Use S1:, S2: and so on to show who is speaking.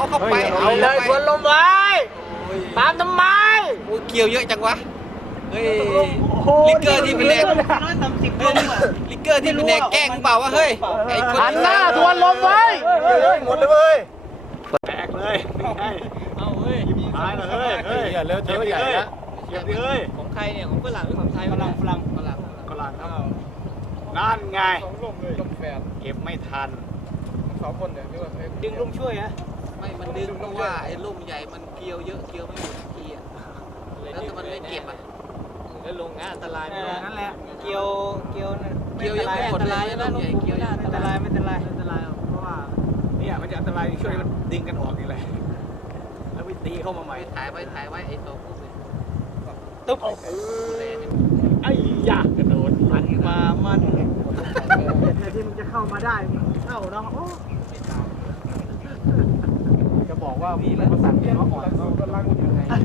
S1: เข้าไป
S2: เอาเลยทวนลมไว้ตามทำไม
S1: โอ้เกี่ยวเยอะจังวะเฮ้ยลิกเกอร์ที่เป็นแนกลิกเกอร์ที่เป็นแนกแกล้งเปล่าวะเฮ้ยไอ้คน
S2: หันหน้าทวนลมไว้
S3: หมดเลยเว้ย
S4: แตกเลยเอาเฮ้ยตายเลยเฮ้ยอย่าเลอะเทอะใหญ่นะเก็บดิเฮ้ย
S2: ของใครเนี่ยของฝรั่งหรือของไทย
S4: ฝรั่งฝรั่งนั่นไงเก็บไม่ทัน
S2: ดึงลุงช่วยฮะ
S1: ไม่มันดึงเพราะว่าไอ้ลุ่มใหญ่มันเกี่ยวเยอะเกี่ยวไม่หมดทีอ่ะแล้วถ้ามันไม่เก็บอ่ะ
S2: แล้วลงนะอันตราย
S3: นั่นแหละ
S2: เกี่ยว
S1: เกี่ยวยังไม่หมดเลยลุ่มใหญ่เกี่ยวยัง
S3: อันตรายไม่อันตรายเพราะว่า
S4: เนี่ยมันจะอันตรายช่วยมันดึงกันออกนี่แหละแล้วไปตีเข้ามาใหม่
S1: ถ่ายไว้ไอ้ตัวพวกนี้
S2: ตุ๊บ
S4: ไอ้ยากกระโดดมันมามัน
S3: ที่มันจะเข้ามาได้เข้าเนาะจะบอกว่ามีประสานเนาะอ่อนก็ล่างยังไง